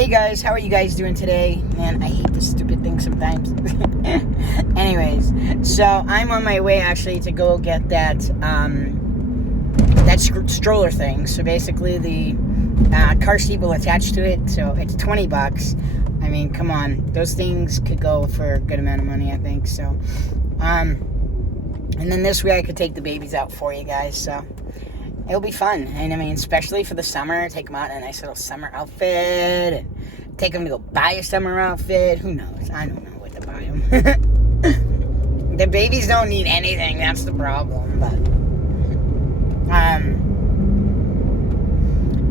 Hey guys, how are you guys doing today? Man, I hate this stupid thing sometimes. Anyways, so I'm on my way actually to go get that stroller thing. So basically the car seat will attach to it, so it's $20. I mean, come on, those things could go for a good amount of money, I think. So, and then this way I could take the babies out for you guys. So it'll be fun, and I mean, especially for the summer, take them out in a nice little summer outfit, and take them to go buy a summer outfit. Who knows? I don't know what to buy them. The babies don't need anything. That's the problem.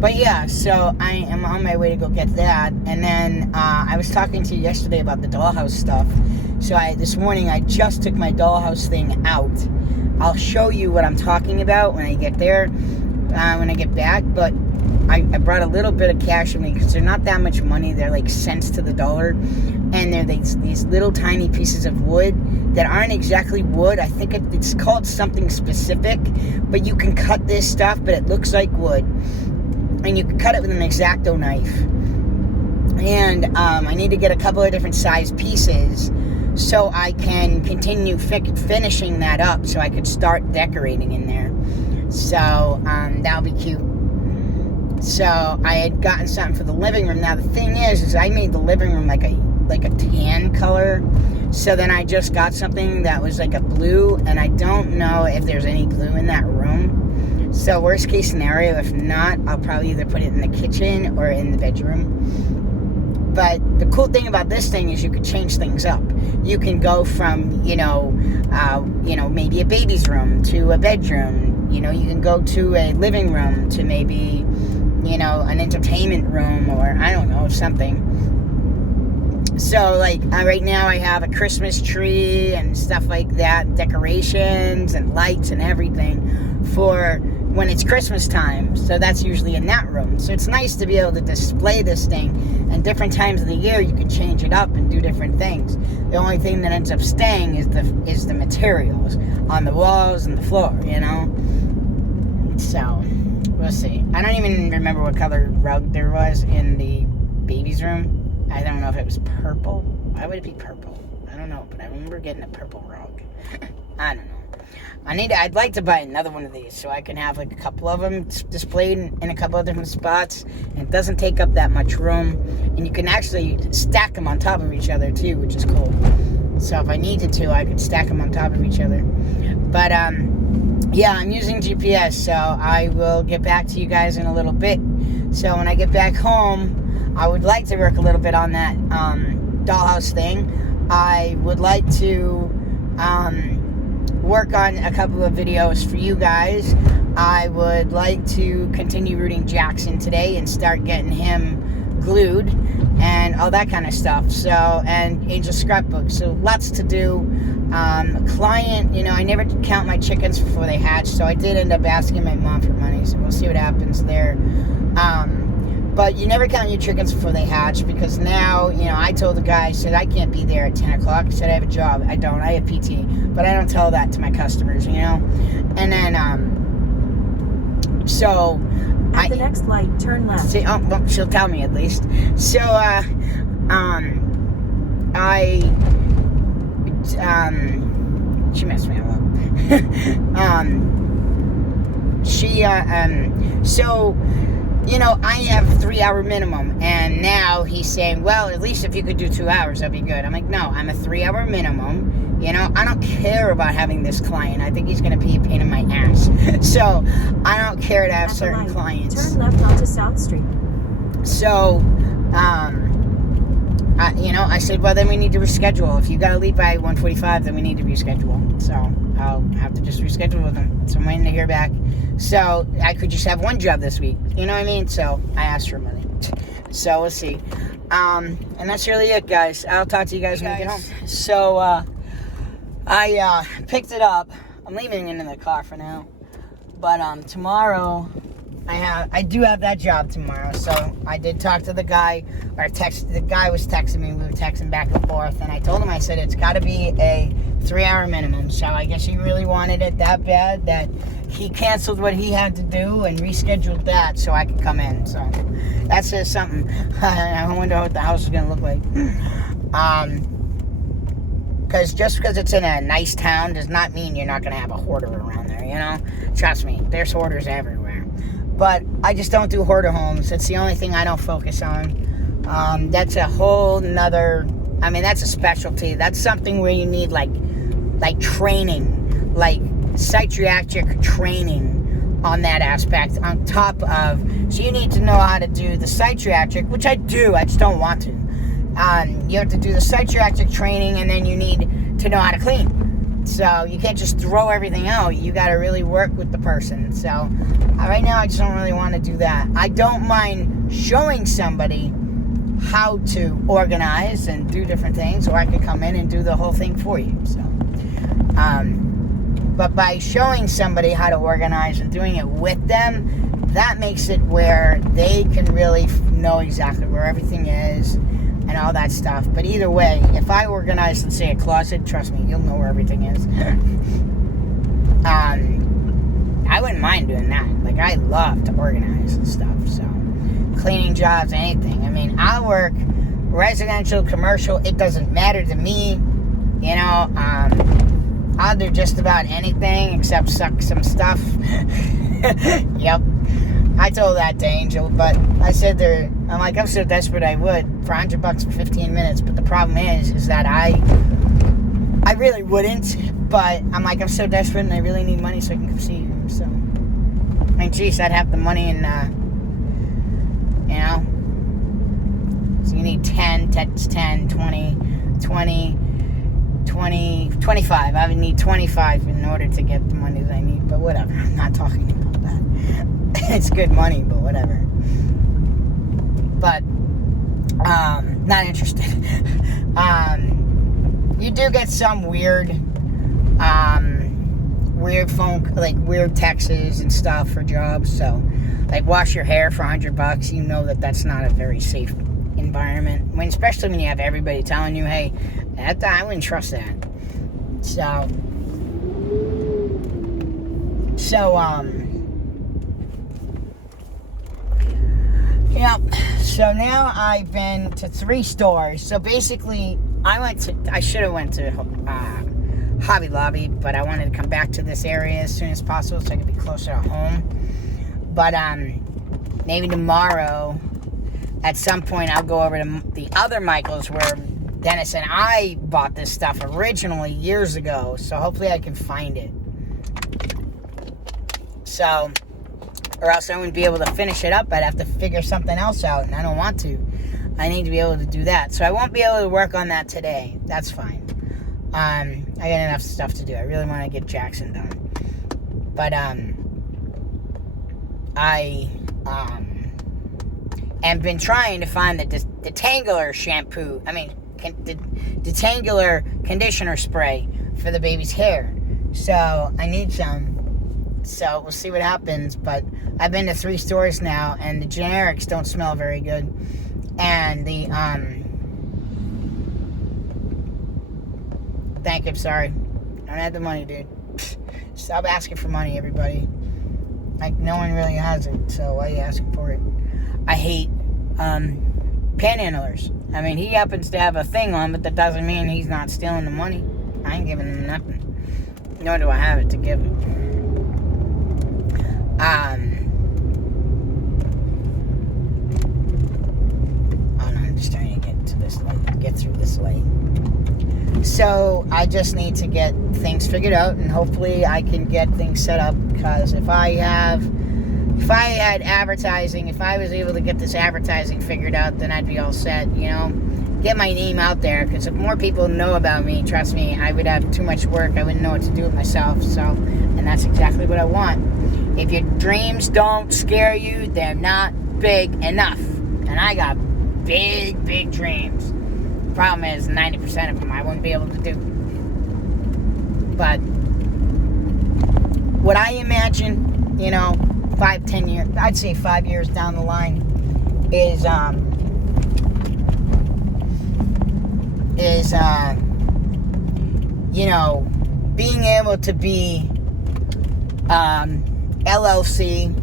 But yeah. So I am on my way to go get that, and then I was talking to you yesterday about the dollhouse stuff. So this morning I just took my dollhouse thing out. I'll show you what I'm talking about when I get there, when I get back, but I brought a little bit of cash with me because they're not that much money. They're like cents to the dollar, and they're these little tiny pieces of wood that aren't exactly wood. I think it's called something specific, but you can cut this stuff, but it looks like wood, and you can cut it with an X-Acto knife. And I need to get a couple of different size pieces so I can continue finishing that up so I could start decorating in there. So that'll be cute. So I had gotten something for the living room. Now the thing is I made the living room like a tan color. So then I just got something that was like a blue, and I don't know if there's any blue in that room. So worst case scenario, if not, I'll probably either put it in the kitchen or in the bedroom. But the cool thing about this thing is you can change things up. You can go from, maybe a baby's room to a bedroom. You can go to a living room to maybe, an entertainment room, or I don't know, something. So, like, right now I have a Christmas tree and stuff like that, decorations and lights and everything for when it's Christmas time. So that's usually in that room. So it's nice to be able to display this thing, and different times of the year you can change it up and do different things. The only thing that ends up staying is the materials on the walls and the floor, So we'll see. I don't even remember what color rug there was in the baby's room. I don't know if it was purple. Why would it be purple? I don't know, but I remember getting a purple rug. I don't know. I'd like to buy another one of these so I can have like a couple of them displayed in a couple of different spots, and it doesn't take up that much room, and you can actually stack them on top of each other too, which is cool. So if I needed to, I could stack them on top of each other. But yeah, I'm using GPS, so I will get back to you guys in a little bit. So when I get back home, I would like to work a little bit on that dollhouse thing. I would like to work on a couple of videos for you guys. I would like to continue rooting Jackson today and start getting him glued and all that kind of stuff. So, and Angel Scrapbook. So lots to do. A client, I never count my chickens before they hatch, so I did end up asking my mom for money, so we'll see what happens there. But you never count your chickens before they hatch, because now, I told the guy, I said, I can't be there at 10 o'clock. I said, I have a job. I have PT. But I don't tell that to my customers, And then, so... At the next light, turn left. See, well, she'll tell me at least. So, she messed me up. So... I have a 3-hour minimum, and now he's saying, well, at least if you could do 2 hours, that'd be good. I'm like, no, I'm a 3-hour minimum. I don't care about having this client. I think he's going to be a pain in my ass. So, I don't care to have certain clients. Turn left onto South Street. So, I said, well, then we need to reschedule. If you got to leave by 1:45, then we need to reschedule. So, I'll have to just reschedule with him. So, I'm waiting to hear back. So, I could just have one job this week. You know what I mean? So, I asked for money. So, we'll see. And that's really it, guys. I'll talk to you guys when I get home. So, I picked it up. I'm leaving it in the car for now. But tomorrow, I do have that job tomorrow, so I did talk to the guy, the guy was texting me, we were texting back and forth, and I told him, I said, it's got to be a 3-hour minimum, so I guess he really wanted it that bad that he canceled what he had to do and rescheduled that so I could come in, so that says something. I wonder what the house is going to look like. Because just because it's in a nice town does not mean you're not going to have a hoarder around there, you know? Trust me, there's hoarders everywhere. But I just don't do hoarder homes. It's the only thing I don't focus on. That's a whole nother, I mean, that's a specialty. That's something where you need like training, like psychiatric training on that aspect on top of, so you need to know how to do the psychiatric, which I do, I just don't want to. You have to do the psychiatric training, and then you need to know how to clean. So you can't just throw everything out. You got to really work with the person. So right now I just don't really want to do that. I don't mind showing somebody how to organize and do different things, or I could come in and do the whole thing for you. So, but by showing somebody how to organize and doing it with them, that makes it where they can really know exactly where everything is and all that stuff. But either way, if I organize, let's say, a closet, trust me, you'll know where everything is. I wouldn't mind doing that. Like, I love to organize and stuff, so cleaning jobs, anything. I mean, I work residential, commercial, it doesn't matter to me, you know. I'll do just about anything except suck some stuff. Yep. I told that to Angel, but I said I'm so desperate I would for $100 for 15 minutes, but the problem is that I really wouldn't, but I'm like, I'm so desperate and I really need money so I can come see you, so, I mean, geez, I'd have the money and, you know, so you need 10, 20, 25, I would need 25 in order to get the money that I need, but whatever, I'm not talking about that. It's good money, but whatever. But, not interested. You do get some weird phone, like weird texts and stuff for jobs. So, like, wash your hair for $100. You know that's not a very safe environment. Especially when you have everybody telling you, hey, I wouldn't trust that. So, yep. So now I've been to 3 stores. So basically, I should have went to Hobby Lobby, but I wanted to come back to this area as soon as possible so I could be closer to home. But maybe tomorrow, at some point, I'll go over to the other Michael's where Dennis and I bought this stuff originally years ago. So hopefully I can find it. So, or else I wouldn't be able to finish it up. I'd have to figure something else out, and I don't want to. I need to be able to do that. So I won't be able to work on that today. That's fine. I got enough stuff to do. I really want to get Jackson done. But, I have been trying to find the Detangler shampoo. The Detangler conditioner spray for the baby's hair. So I need some. So we'll see what happens. But I've been to 3 stores now, and the generics don't smell very good. And the thank you, sorry. I don't have the money, dude. Stop asking for money, everybody. Like, no one really has it, so why are you asking for it? I hate panhandlers. I mean, he happens to have a thing on, but that doesn't mean he's not stealing the money. I ain't giving him nothing. Nor do I have it to give him. I'm just trying to get through this light. So I just need to get things figured out, and hopefully I can get things set up, because if I had advertising, if I was able to get this advertising figured out, then I'd be all set, you know, get my name out there, because if more people know about me, trust me, I would have too much work, I wouldn't know what to do with myself, so, and that's exactly what I want. If your dreams don't scare you, they're not big enough, and I got big, big dreams. Problem is, 90% of them I wouldn't be able to do. But what I imagine, you know, 5-10 years, I'd say 5 years down the line, is being able to be LLC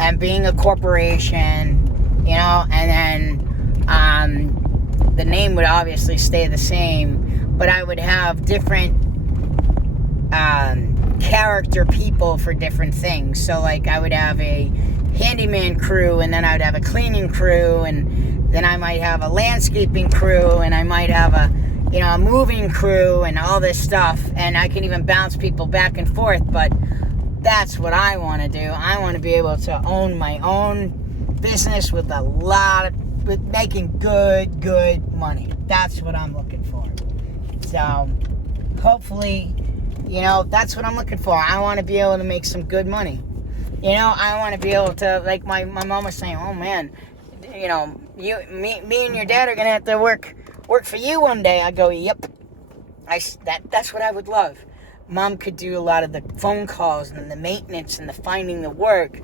and being a corporation, and then the name would obviously stay the same, but I would have different character people for different things. So like I would have a handyman crew, and then I would have a cleaning crew, and then I might have a landscaping crew, and I might have a moving crew, and all this stuff, and I can even bounce people back and forth. But that's what I want to do. I want to be able to own my own business with making good money. That's what I'm looking for. So hopefully, that's what I'm looking for. I want to be able to make some good money. I want to be able to, like my mom was saying, oh man, me and your dad are gonna have to work for you one day. I go, yep. That's what I would love. Mom could do a lot of the phone calls and the maintenance and the finding the work.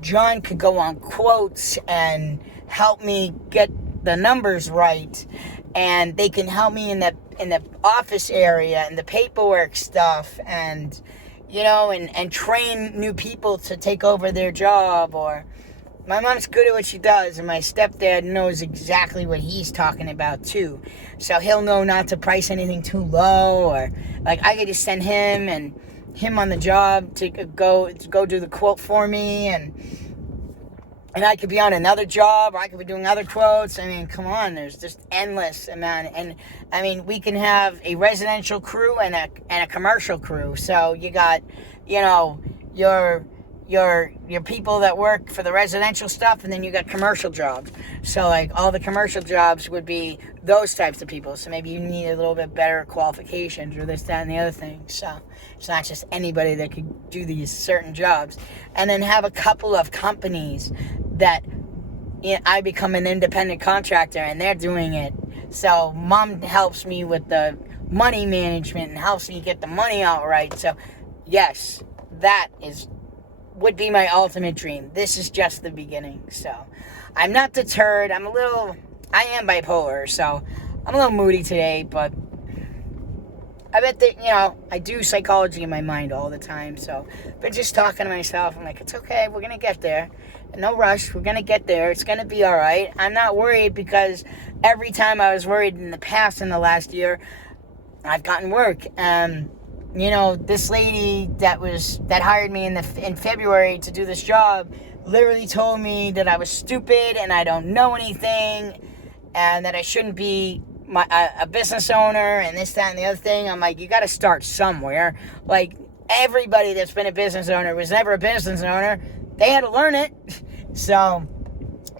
John could go on quotes and help me get the numbers right, and they can help me in the office area and the paperwork stuff, and and train new people to take over their job. Or my mom's good at what she does, and my stepdad knows exactly what he's talking about too. So he'll know not to price anything too low, or like I could just send him on the job to go do the quote for me, and I could be on another job, or I could be doing other quotes. I mean, come on, there's just endless amount. And I mean, we can have a residential crew and a commercial crew. So you got, your people that work for the residential stuff, and then you got commercial jobs. So like all the commercial jobs would be those types of people. So maybe you need a little bit better qualifications, or this, that, and the other thing. So it's not just anybody that could do these certain jobs. And then have a couple of companies that I become an independent contractor, and they're doing it. So mom helps me with the money management and helps me get the money out right. So yes, that would be my ultimate dream. This is just the beginning. So I'm not deterred. I am bipolar, so I'm a little moody today, but I bet that, I do psychology in my mind all the time. So, but just talking to myself, I'm like, it's okay. We're going to get there. No rush. We're going to get there. It's going to be all right. I'm not worried, because every time I was worried in the past, in the last year, I've gotten work. This lady that hired me in February to do this job literally told me that I was stupid and I don't know anything, and that I shouldn't be a business owner, and this, that, and the other thing. I'm like, you got to start somewhere. Like, everybody that's been a business owner was never a business owner. They had to learn it. So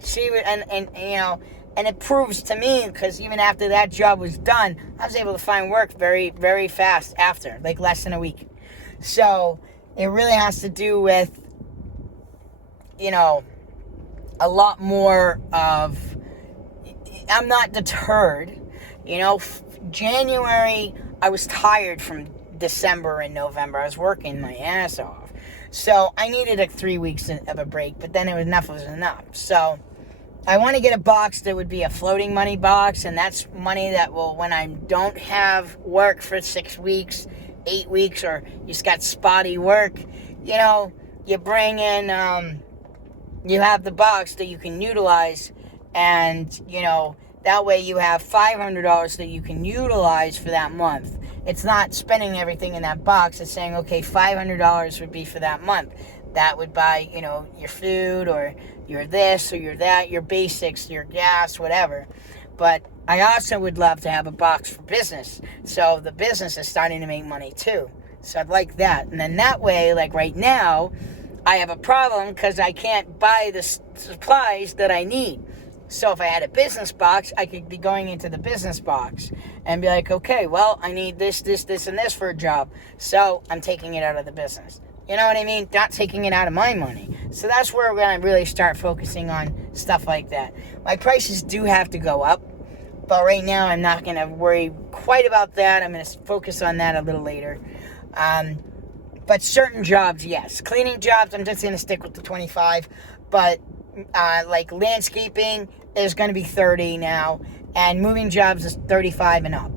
she would, and it proves to me, because even after that job was done, I was able to find work very, very fast after, like less than a week. So it really has to do with, a lot more of, I'm not deterred. January, I was tired from December and November. I was working my ass off. So I needed like 3 weeks of a break, but then enough was enough. So I want to get a box that would be a floating money box, and that's money that will, when I don't have work for 6 weeks, 8 weeks, or you just got spotty work, you bring in, you have the box that you can utilize, and, that way you have $500 that you can utilize for that month. It's not spending everything in that box. It's saying, okay, $500 would be for that month. That would buy, your food, or your this, or your that, your basics, your gas, whatever. But I also would love to have a box for business. So the business is starting to make money too. So I'd like that. And then that way, like right now, I have a problem because I can't buy the supplies that I need. So if I had a business box, I could be going into the business box and be like, okay, well, I need this, and this for a job. So I'm taking it out of the business. You know what I mean? Not taking it out of my money. So that's where we're going to really start focusing on stuff like that. My prices do have to go up, but right now I'm not going to worry quite about that. I'm going to focus on that a little later. But certain jobs, yes. Cleaning jobs, I'm just going to stick with the 25. But like landscaping is going to be 30 now. And moving jobs is 35 and up.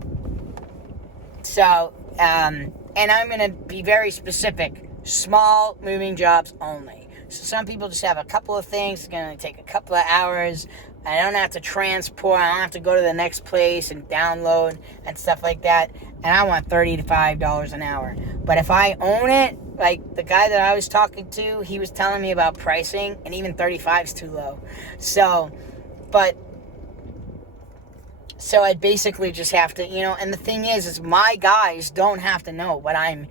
So, and I'm going to be very specific. Small moving jobs only. So some people just have a couple of things. It's going to take a couple of hours. I don't have to transport. I don't have to go to the next place and download and stuff like that. And I want $35 an hour. But if I own it, like the guy that I was talking to, he was telling me about pricing, and even 35 is too low. So I'd basically just have to, and the thing is my guys don't have to know what I'm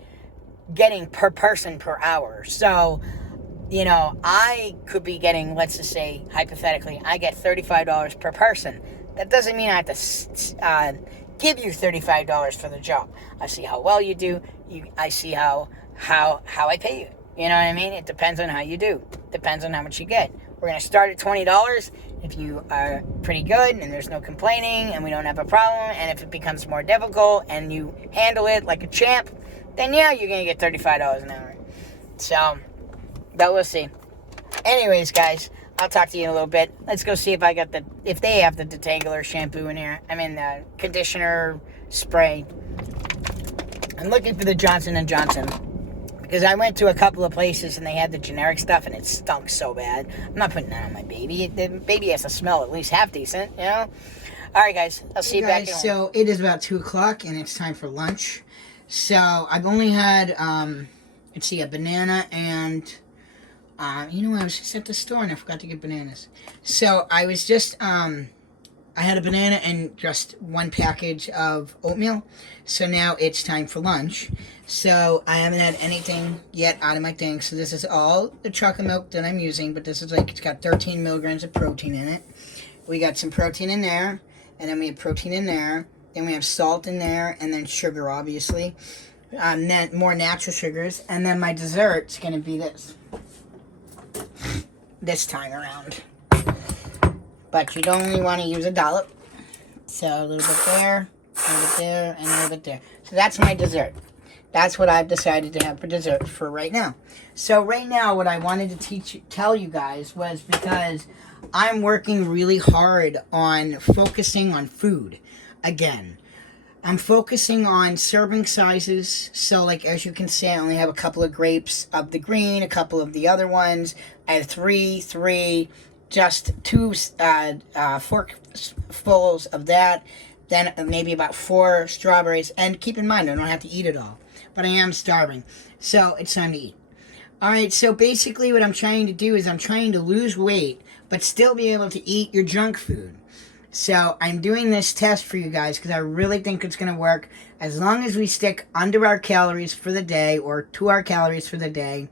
getting per person per hour. So, I could be getting, let's just say, hypothetically, I get $35 per person. That doesn't mean I have to give you $35 for the job. I see how well you do. I see how I pay you. You know what I mean? It depends on how you do. Depends on how much you get. We're going to start at $20 if you are pretty good and there's no complaining and we don't have a problem. And if it becomes more difficult and you handle it like a champ, then yeah, you're going to get $35 an hour. So, but we'll see. Anyways, guys, I'll talk to you in a little bit. Let's go see if if they have the detangler shampoo in here. I mean, the conditioner spray. I'm looking for the Johnson & Johnson. Because I went to a couple of places and they had the generic stuff and it stunk so bad. I'm not putting that on my baby. The baby has to smell at least half decent, Alright, guys. I'll see you back in a moment. So, it is about 2 o'clock and it's time for lunch. So, I've only had, let's see, a banana and... I was just at the store and I forgot to get bananas. So, I was just, I had a banana and just one package of oatmeal. So, now it's time for lunch. So, I haven't had anything yet out of my thing. So, this is all the chocolate milk that I'm using. But this is it's got 13 milligrams of protein in it. We got some protein in there. And then we have protein in there. Then we have salt in there. And then sugar, obviously. More natural sugars. And then my dessert's going to be this time around. But you'd only want to use a dollop. So a little bit there, a little bit there, and a little bit there. So that's my dessert. That's what I've decided to have for dessert for right now. So right now what I wanted to tell you guys was because I'm working really hard on focusing on food again. I'm focusing on serving sizes. So, like, as you can see, I only have a couple of grapes of the green, a couple of the other ones. I have three, just 2 forkfuls of that. Then maybe about 4 strawberries. And keep in mind, I don't have to eat it all. But I am starving. So, it's time to eat. Alright, so basically what I'm trying to do is I'm trying to lose weight, but still be able to eat your junk food. So, I'm doing this test for you guys because I really think it's going to work as long as we stick under our calories for the day or to our calories for the day.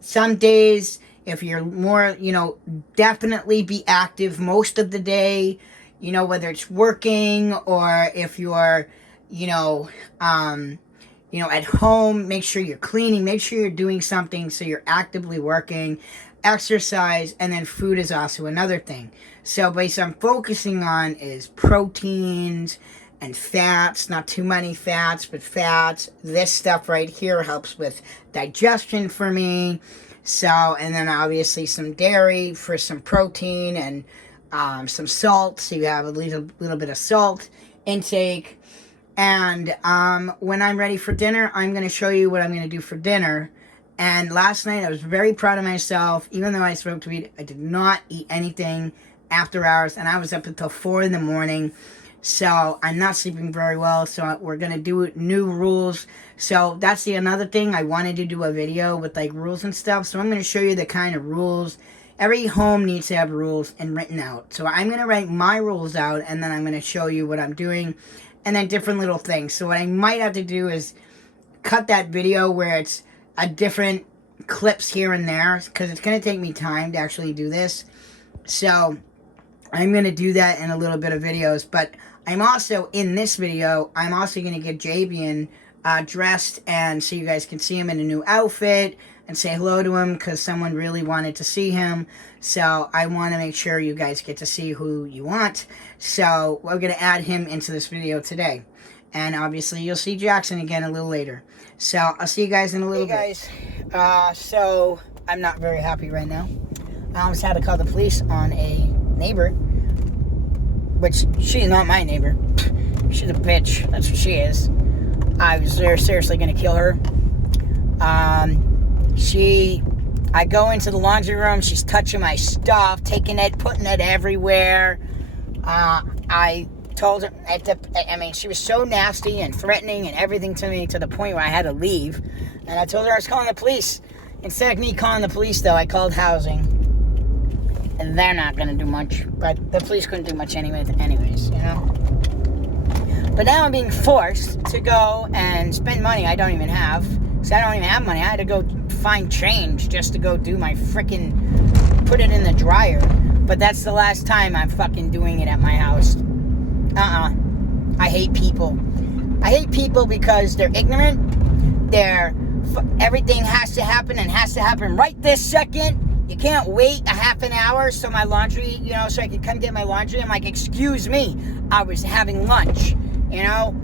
Some days, if you're more, definitely be active most of the day, whether it's working or if you're, at home, make sure you're cleaning, make sure you're doing something so you're actively working. Exercise, and then food is also another thing. So basically I'm focusing on is proteins and fats, not too many fats, but fats. This stuff right here helps with digestion for me. So, and then obviously some dairy for some protein and some salt, so you have a little bit of salt intake. And when I'm ready for dinner, I'm going to show you what I'm going to do for dinner. And last night, I was very proud of myself. Even though I smoked weed, I did not eat anything after hours. And I was up until 4 in the morning. So, I'm not sleeping very well. So, we're going to do new rules. So, that's another thing. I wanted to do a video with, rules and stuff. So, I'm going to show you the kind of rules. Every home needs to have rules and written out. So, I'm going to write my rules out. And then I'm going to show you what I'm doing. And then different little things. So, what I might have to do is cut that video where it's a different clips here and there, because it's going to take me time to actually do this. So I'm going to do that in a little bit of videos. But I'm also, in this video, I'm also going to get Jayden dressed, and so you guys can see him in a new outfit and say hello to him, because someone really wanted to see him. So I want to make sure you guys get to see who you want. So we're going to add him into this video today. And obviously you'll see Jackson again a little later. So I'll see you guys in a little bit. Guys, so I'm not very happy right now. I almost had to call the police on a neighbor, which she's not my neighbor. She's a bitch. That's what she is. I was seriously going to kill her. I go into the laundry room. She's touching my stuff, taking it, putting it everywhere. I told her, she was so nasty and threatening and everything to me to the point where I had to leave. And I told her I was calling the police. Instead of me calling the police, though, I called housing. And they're not going to do much. But the police couldn't do much anyways, you know. But now I'm being forced to go and spend money I don't even have. Because I don't even have money. I had to go find change just to go do my freaking... put it in the dryer. But that's the last time I'm fucking doing it at my house. I hate people. I hate people because they're ignorant. Everything has to happen and has to happen right this second. You can't wait a half an hour so my laundry, you know, so I can come get my laundry. I'm like, excuse me, I was having lunch, you know?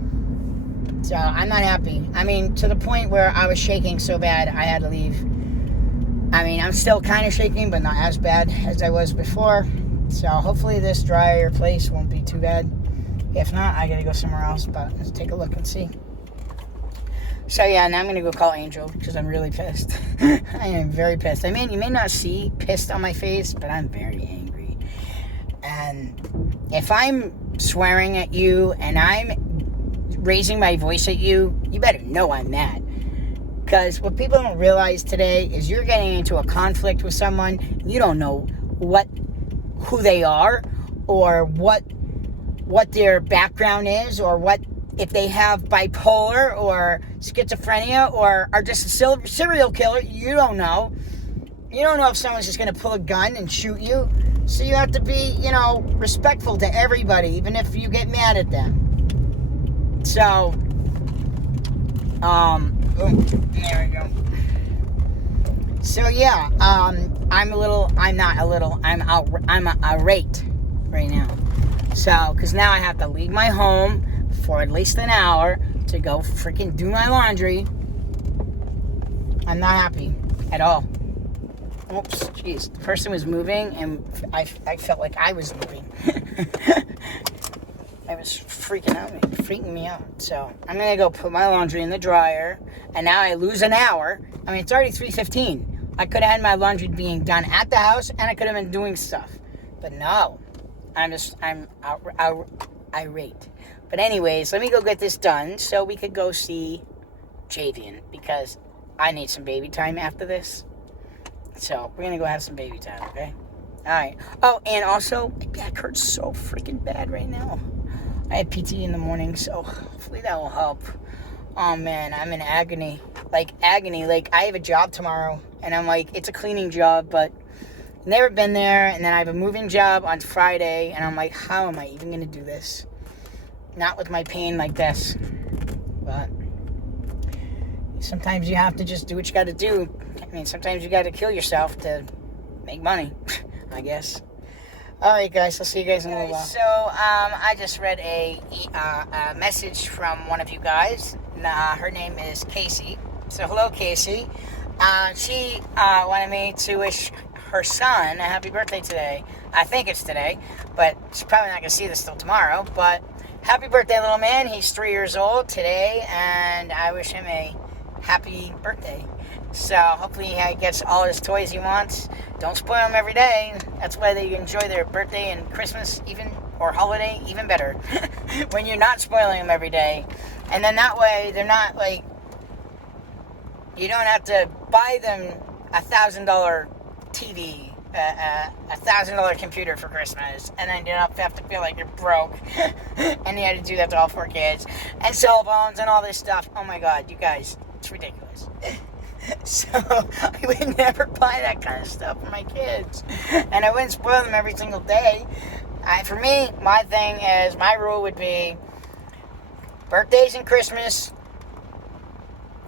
So I'm not happy. I mean, to the point where I was shaking so bad I had to leave. I mean, I'm still kind of shaking, but not as bad as I was before. So hopefully this dryer place won't be too bad. If not, I gotta go somewhere else, but let's take a look and see. So yeah, now I'm gonna go call Angel because I'm really pissed. I am very pissed. I mean, you may not see pissed on my face, but I'm very angry. And if I'm swearing at you and I'm raising my voice at you, you better know I'm mad. Because what people don't realize today is you're getting into a conflict with someone, you don't know who they are or what their background is or if they have bipolar or schizophrenia or are just a serial killer. You don't know. You don't know if someone's just going to pull a gun and shoot you. So you have to be, you know, respectful to everybody, even if you get mad at them. So, there we go. So yeah, I'm irate right now. So, because now I have to leave my home for at least an hour to go freaking do my laundry. I'm not happy at all. Oops, jeez. The person was moving and I felt like I was moving. I was freaking me out. So, I'm going to go put my laundry in the dryer. And now I lose an hour. I mean, it's already 3:15. I could have had my laundry being done at the house and I could have been doing stuff. But no. I'm irate. But anyways, let me go get this done so we could go see Jayden because I need some baby time after this. So, we're going to go have some baby time, okay? Alright. Oh, and also, my back hurts so freaking bad right now. I had PT in the morning, so hopefully that will help. Oh, man, I'm in agony. Like, I have a job tomorrow, and I'm like, it's a cleaning job, but never been there, and then I have a moving job on Friday, and I'm like, how am I even going to do this? Not with my pain like this. But sometimes you have to just do what you got to do. I mean, sometimes you got to kill yourself to make money, I guess. Alright, guys, I'll see you guys in a little while. So, I just read a message from one of you guys. Her name is Casey. So, hello, Casey. She wanted me to wish her son a happy birthday today. I think it's today, but she's probably not going to see this till tomorrow. But happy birthday, little man. He's 3 years old today, and I wish him a happy birthday. So hopefully he gets all his toys he wants. Don't spoil them every day. That's why they enjoy their birthday and Christmas even, or holiday even better. When you're not spoiling them every day. And then that way they're not like, you don't have to buy them $1,000 TV, a $1,000 computer for Christmas, and then you don't have to feel like you're broke. And you had to do that to all 4 kids. And cell phones and all this stuff. Oh my God, you guys, it's ridiculous. So, I would never buy that kind of stuff for my kids. And I wouldn't spoil them every single day. For me, my rule would be birthdays and Christmas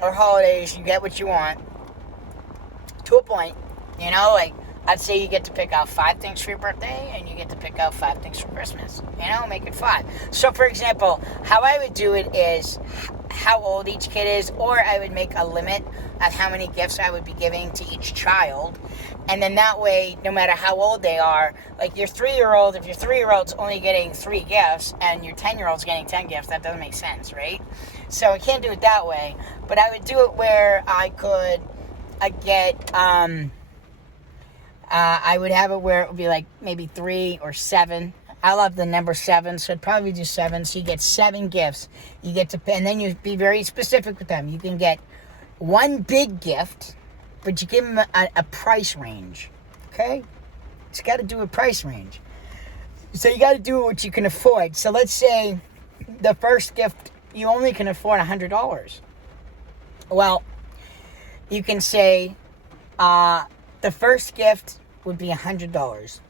or holidays, you get what you want. To a point. You know, like I'd say you get to pick out 5 things for your birthday, and you get to pick out 5 things for Christmas. Make it 5. So, for example, how I would do it is how old each kid is, or I would make a limit of how many gifts I would be giving to each child. And then that way, no matter how old they are, like your 3-year-old, if your 3-year-old's only getting 3 gifts and your 10-year-old's getting 10 gifts, that doesn't make sense, right? So I can't do it that way. But I would do it where I would have it where it would be like maybe 3 or 7. I love the number 7, so I'd probably do 7. So you get 7 gifts. You get to, and then you be very specific with them. You can get one big gift, but you give them a price range. Okay? It's got to do a price range. So you got to do what you can afford. So let's say the first gift, you only can afford $100. Well, you can say the first gift would be $100.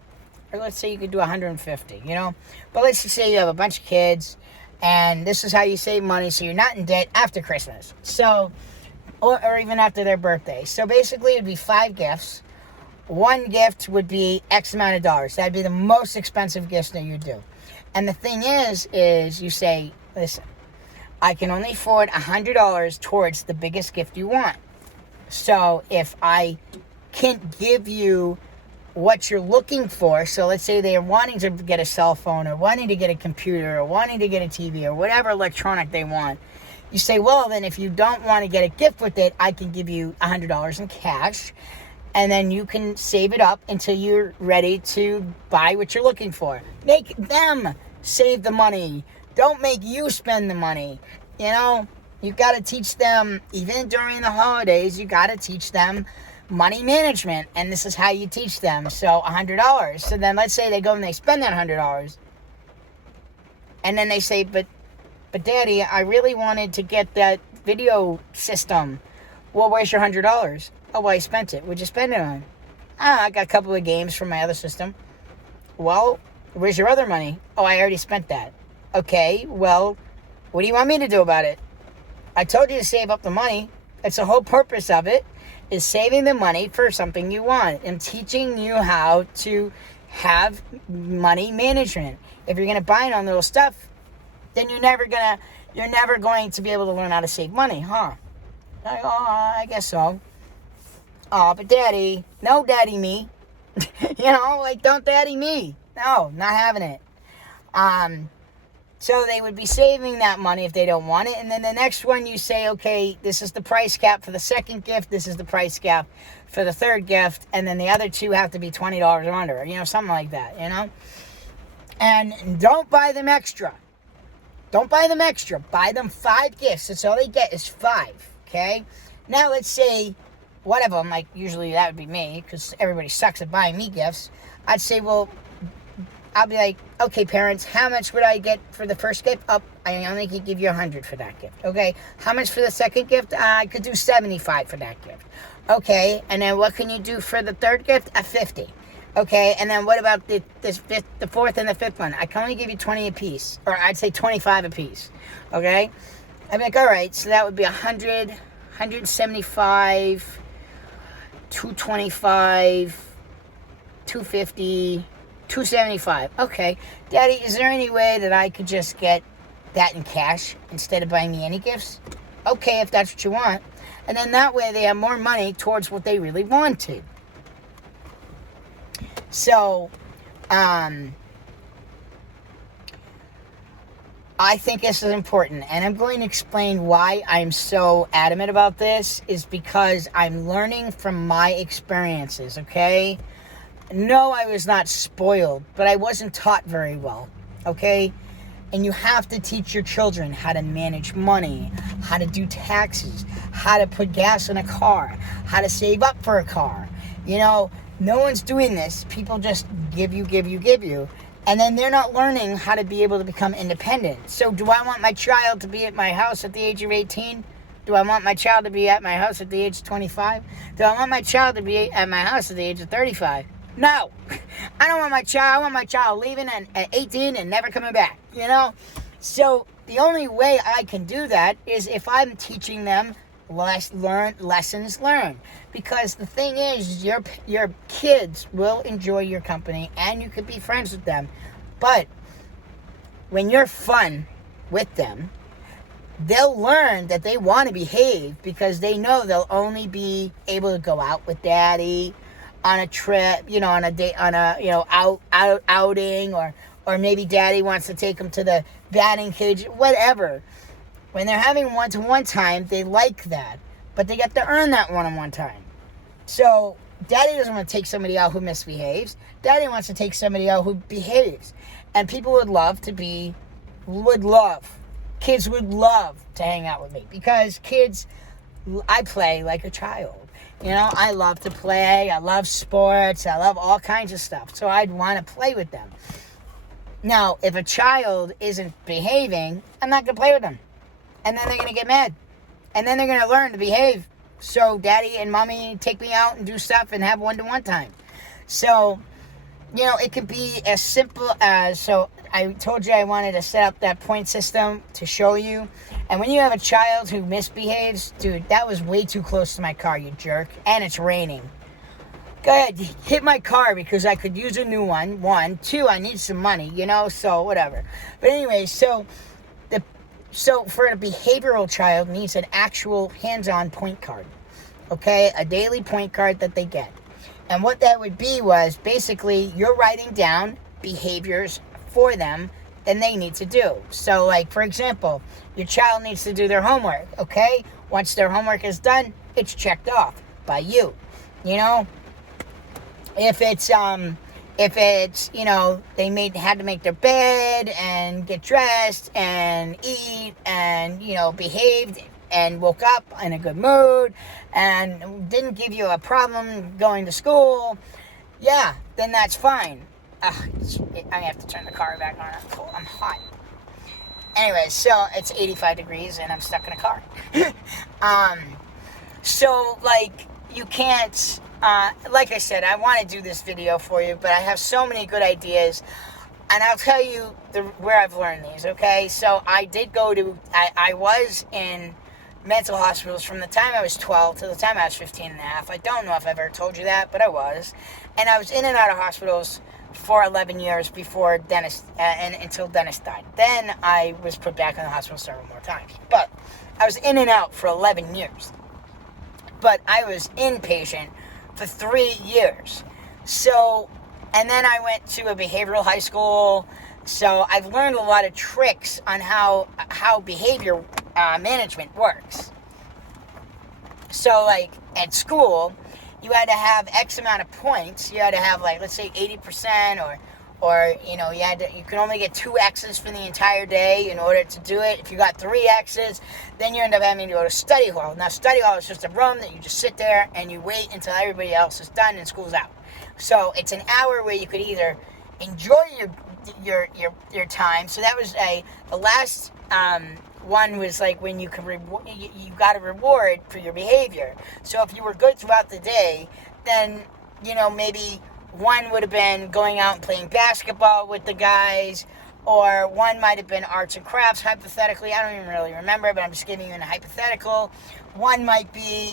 Or let's say you could do $150, But let's just say you have a bunch of kids, and this is how you save money so you're not in debt after Christmas. So, or even after their birthday. So basically, it would be 5 gifts. One gift would be X amount of dollars. That'd be the most expensive gifts that you do. And the thing is you say, listen, I can only afford $100 towards the biggest gift you want. So if I can't give you what you're looking for, so let's say they are wanting to get a cell phone, or wanting to get a computer, or wanting to get a TV, or whatever electronic they want, you say, well, then if you don't want to get a gift with it, I can give you $100 in cash, and then you can save it up until you're ready to buy what you're looking for. Make them save the money. Don't make you spend the money. You got to teach them, even during the holidays, you got to teach them money management, and this is how you teach them. So $100. So then let's say they go and they spend that $100, and then they say, but Daddy, I really wanted to get that video system. Well, where's your $100? Oh, well, I spent it. What'd you spend it on? I got a couple of games from my other system. Well, where's your other money? Oh, I already spent that. Okay, well, what do you want me to do about it? I told you to save up the money. That's the whole purpose of it, is saving the money for something you want and teaching you how to have money management. If you're going to buy it on little stuff, then you're never going to be able to learn how to save money, huh? I guess so. Oh, but Daddy, no Daddy me. Don't Daddy me. No, not having it. So they would be saving that money if they don't want it. And then the next one you say, okay, this is the price cap for the second gift. This is the price cap for the third gift. And then the other 2 have to be $20 or under, something like that, And don't buy them extra. Don't buy them extra. Buy them 5 gifts. That's all they get is 5, okay? Now let's say one of them, like usually that would be me, because everybody sucks at buying me gifts. I'd say, well, I'll be like, okay, parents, how much would I get for the first gift? I only could give you $100 for that gift. Okay, how much for the second gift? I could do $75 for that gift. Okay, and then what can you do for the third gift? $50. Okay, and then what about the fourth and the fifth one? I can only give you 20 a piece, or I'd say 25 a piece. Okay, I'd be like, all right, so that would be 100, 175, 225, 250. $275. Okay. Daddy, is there any way that I could just get that in cash instead of buying me any gifts? Okay, if that's what you want. And then that way they have more money towards what they really want to. So, I think this is important. And I'm going to explain why I'm so adamant about this, is because I'm learning from my experiences, okay? No, I was not spoiled, but I wasn't taught very well, okay? And you have to teach your children how to manage money, how to do taxes, how to put gas in a car, how to save up for a car. No one's doing this. People just give you, and then they're not learning how to be able to become independent. So do I want my child to be at my house at the age of 18? Do I want my child to be at my house at the age of 25? Do I want my child to be at my house at the age of 35? No, I don't want my child. I want my child leaving at 18 and never coming back, So the only way I can do that is if I'm teaching them lessons learned. Because the thing is, your kids will enjoy your company and you can be friends with them. But when you're fun with them, they'll learn that they want to behave because they know they'll only be able to go out with daddy on a trip, on a date, on a, outing, or maybe daddy wants to take them to the batting cage, whatever. When they're having one-to-one time, they like that. But they get to earn that one-on-one time. So, daddy doesn't want to take somebody out who misbehaves. Daddy wants to take somebody out who behaves. And people kids would love to hang out with me. Because kids, I play like a child. I love to play. I love sports. I love all kinds of stuff. So I'd want to play with them. Now, if a child isn't behaving, I'm not going to play with them. And then they're going to get mad. And then they're going to learn to behave. So daddy and mommy take me out and do stuff and have one-to-one time. So, it could be as simple as, so I told you I wanted to set up that point system to show you. And when you have a child who misbehaves, dude, that was way too close to my car, you jerk. And it's raining. Go ahead, hit my car because I could use a new one. 1, 2, I need some money, so whatever. But anyway, so for a behavioral child needs an actual hands-on point card, okay? A daily point card that they get. And what that would be was basically you're writing down behaviors for them that they need to do. So, like, for example, your child needs to do their homework, okay? Once their homework is done, it's checked off by you, If it's they had to make their bed and get dressed and eat and, behaved and woke up in a good mood and didn't give you a problem going to school, yeah, then that's fine. I have to turn the car back on. I'm hot. Anyway, so it's 85 degrees and I'm stuck in a car. So, you can't... like I said, I want to do this video for you, but I have so many good ideas, and I'll tell you where I've learned these, okay? So I did I was in mental hospitals from the time I was 12 to the time I was 15 and a half. I don't know if I've ever told you that, but I was. And I was in and out of hospitals for 11 years before Dennis, and until Dennis died. Then I was put back in the hospital several more times. But I was in and out for 11 years. But I was inpatient for 3 years. So, and then I went to a behavioral high school. So I've learned a lot of tricks on how behavior management works. So, at school, you had to have X amount of points. You had to have, let's say 80%, or you could only get 2 X's for the entire day in order to do it. If you got 3 X's, then you end up having to go to study hall. Now, study hall is just a room that you just sit there and you wait until everybody else is done and school's out. So it's an hour where you could either enjoy your time. So that was the last one was when you could you got a reward for your behavior. So if you were good throughout the day, then maybe one would have been going out and playing basketball with the guys, or one might have been arts and crafts, hypothetically. I don't even really remember, but I'm just giving you a hypothetical. One might be,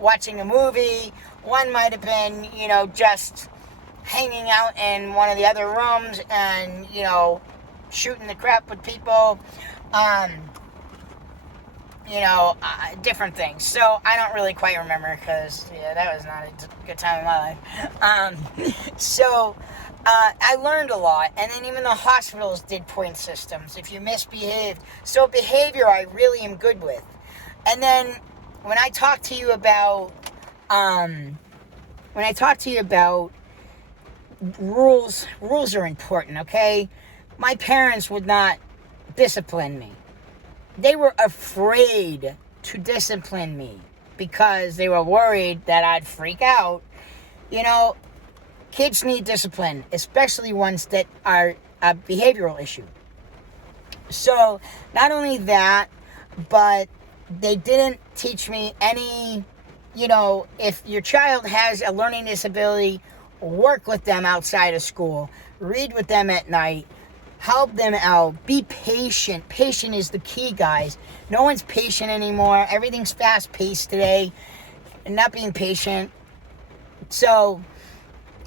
watching a movie. One might have been, just hanging out in one of the other rooms and, shooting the crap with people. Different things. So I don't really quite remember because, that was not a good time in my life. So I learned a lot. And then even the hospitals did point systems if you misbehaved. So behavior I really am good with. And then when I talk to you about rules are important, okay? My parents would not discipline me. They were afraid to discipline me because they were worried that I'd freak out. Kids need discipline, especially ones that are a behavioral issue. So, not only that, but they didn't teach me any, if your child has a learning disability, work with them outside of school, read with them at night, Help them out. Be patient. Patient is the key, guys. No one's patient anymore. Everything's fast-paced today. And not being patient. So,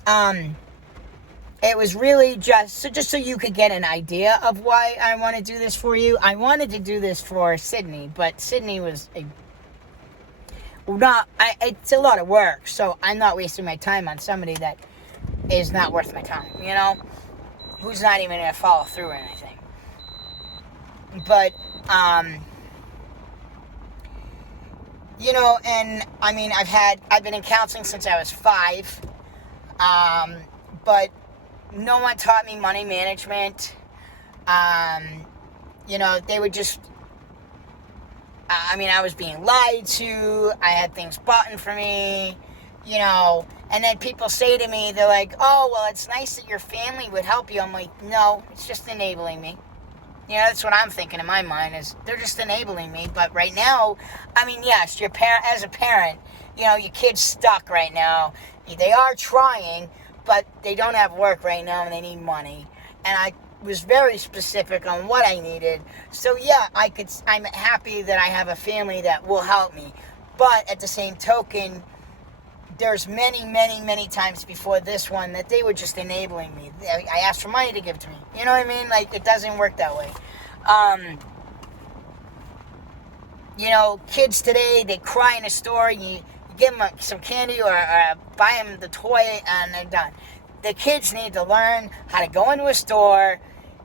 it was really just so you could get an idea of why I want to do this for you. I wanted to do this for Sydney, but Sydney was it's a lot of work, so I'm not wasting my time on somebody that is not worth my time, who's not even going to follow through or anything. But, and I mean, I've been in counseling since I was 5, but no one taught me money management. They would just, I was being lied to. I had things bought for me, and then people say to me, they're like, oh, well, it's nice that your family would help you. I'm like, no, it's just enabling me. That's what I'm thinking in my mind, is they're just enabling me. But right now, yes, as a parent, your kid's stuck right now. They are trying, but they don't have work right now and they need money. And I was very specific on what I needed. So yeah, I'm happy that I have a family that will help me. But at the same token, there's many, many, many times before this one that they were just enabling me. I asked for money to give to me. You know what I mean? Like, it doesn't work that way. Kids today, they cry in a store, you give them some candy or buy them the toy and they're done. The kids need to learn how to go into a store.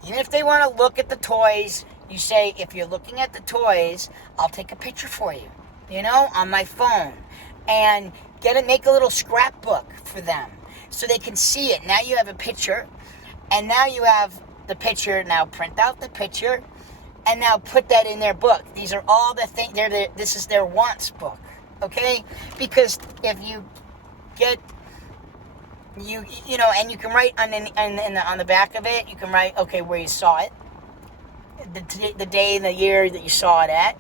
Even if they want to look at the toys, you say, if you're looking at the toys, I'll take a picture for you, on my phone. And make a little scrapbook for them so they can see it. Now you have a picture, and now you have the picture. Now print out the picture, and now put that in their book. These are all the things. This is their wants book, okay? Because if you get and you can write on the back of it. You can write, okay, where you saw it, the day and the year that you saw it at.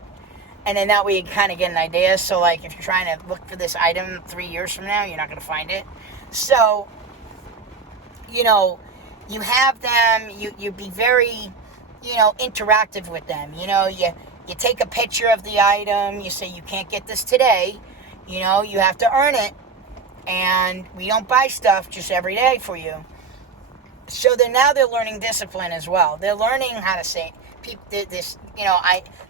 And then that way you kind of get an idea. So, like, if you're trying to look for this item 3 years from now, you're not going to find it. So, you have them, you be very, interactive with them. You take a picture of the item, you say, you can't get this today. You have to earn it. And we don't buy stuff just every day for you. So they're learning discipline as well. They're learning how to say this.